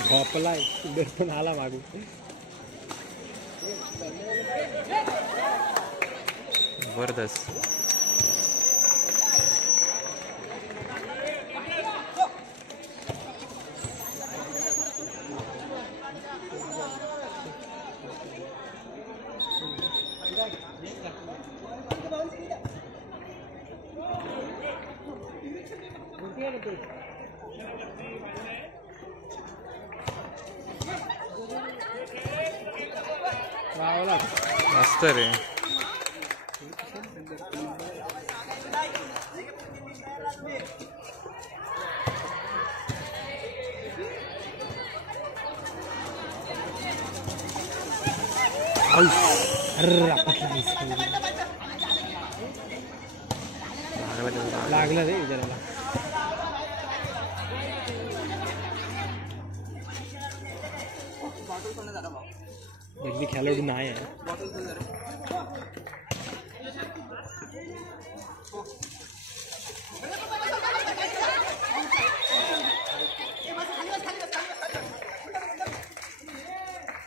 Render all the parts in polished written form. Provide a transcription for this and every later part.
झोपलाय पण आला मागून जबरदस्त मस्त रे लागला रे जरा अगदी खेळाडू नाही आहे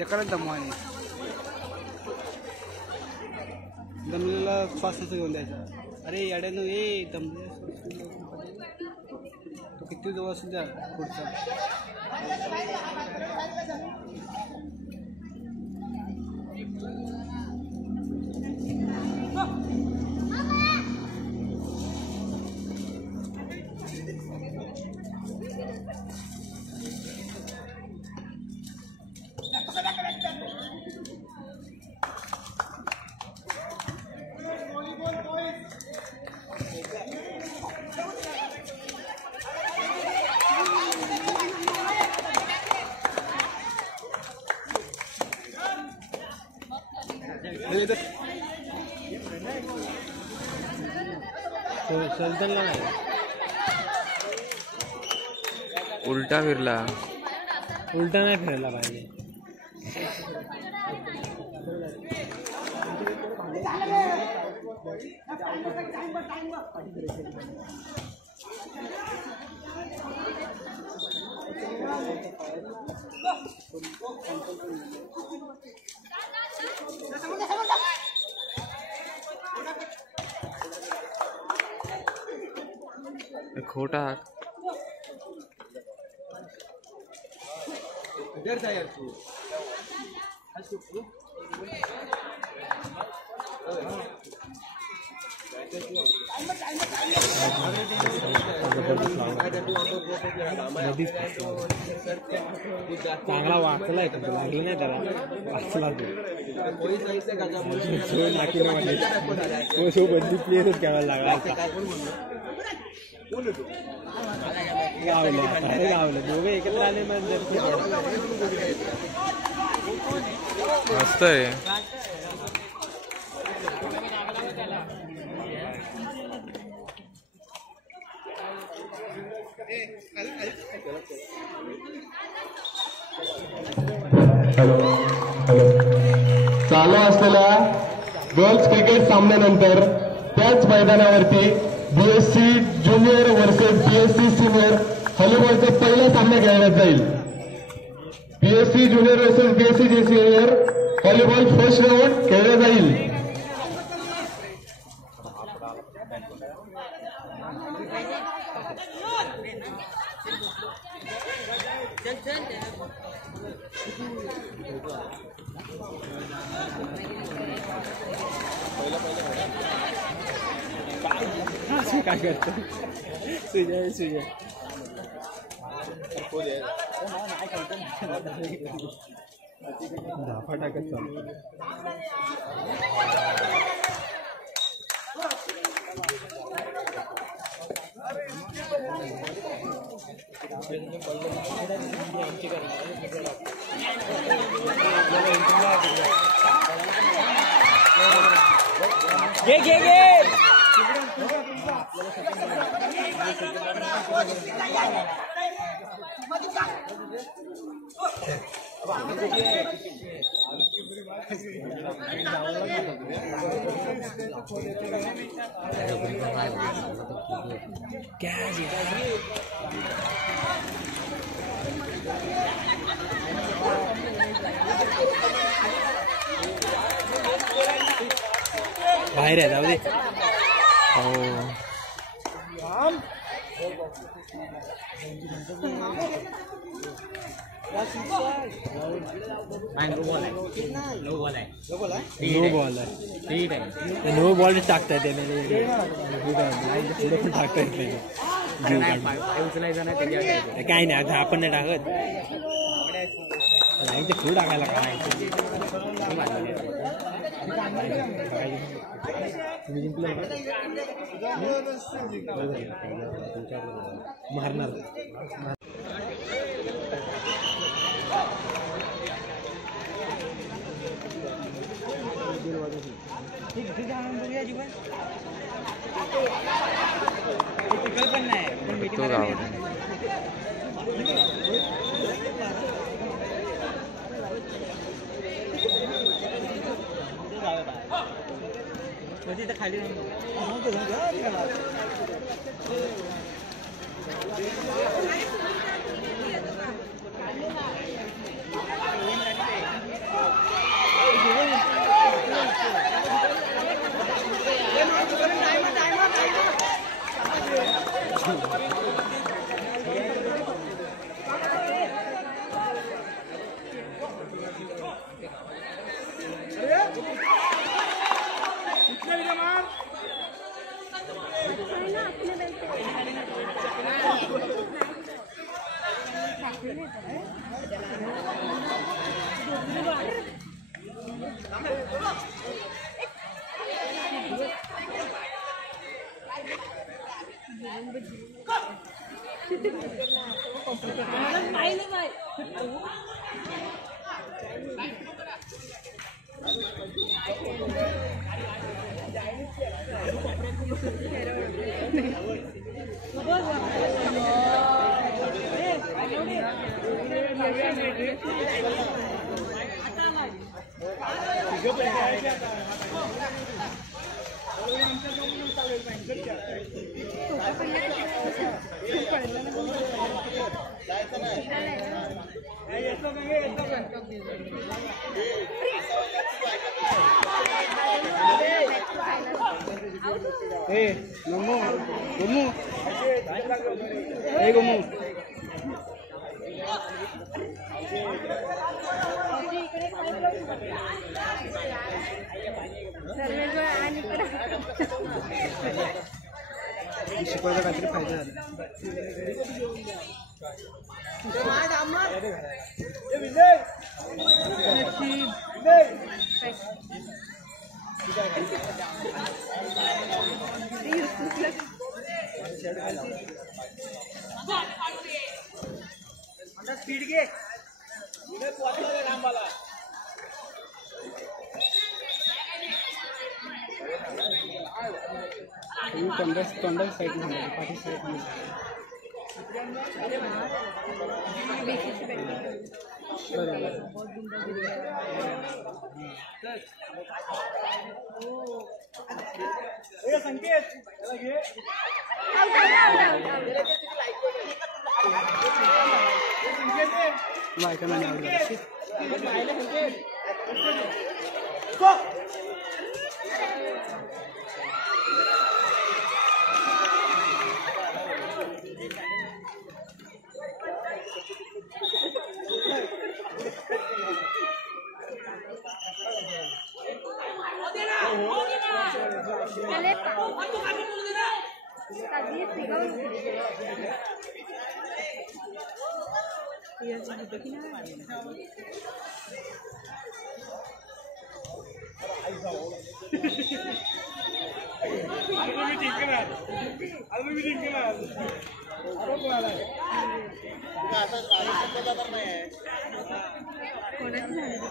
एकाला दमवाने दमलेला श्वासाचं घेऊन द्यायचं अरे याड्यानं ये दमले तो किती जवळ असेल त्या पुढचा उलटा फिरला उलटा नाही फिरायला पाहिजे खोटा इधर जा यार तू चांगला वाचलाय का लागलं नाही त्याला वाचला तो बदली प्लेयरच घ्यायला लागला गावलं दोघे एकत्र आले मस्त आहे चालू असलेल्या गर्ल्स क्रिकेट सामन्यानंतर त्याच मैदानावरती BSc junior versus BSc senior व्हॉलीबॉलचा पहिला सामना खेळण्यात जाईल. BSc junior versus BSc senior volleyball first round खेळला जाईल. काय करतो सुजय सुजय धाफा टाकत चालू घे घे घे बाहेर आहे जाऊ दे नो बॉल टाकता येते पुढे पण टाकता येते काय नाही आता आपण नाही टाकत लाईनच्या पुढे टाकायला काय तुम्ही जिंकलं मारणार तो गावात खाली शिकवायचा काहीतरी फायदा झाला स्पीड घे तोंडा साईड पाठी साईड संकेत कोणाची झाली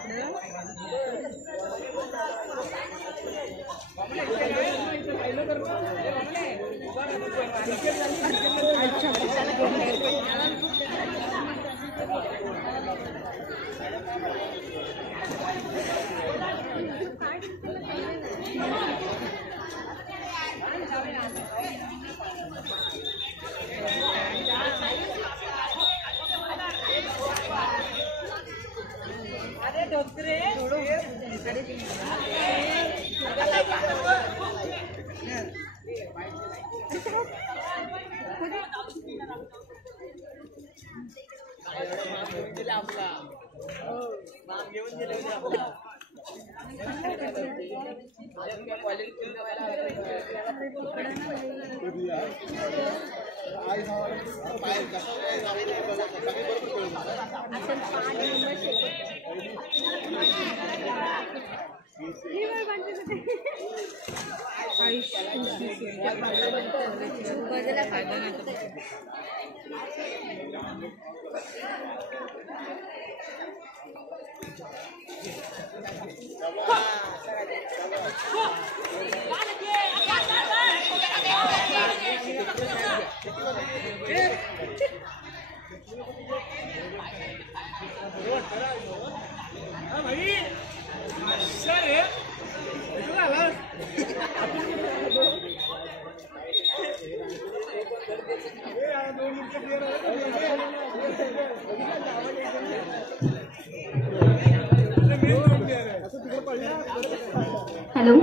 हॅलो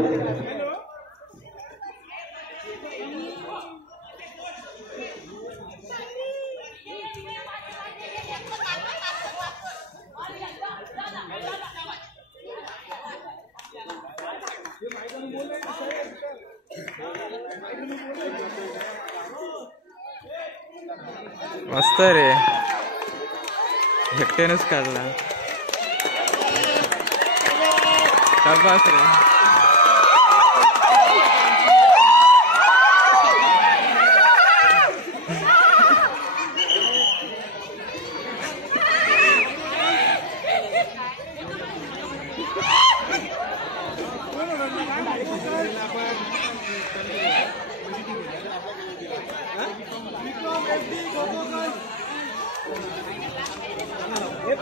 मस्त रे एकट्यानंच काढला शाबास रे हे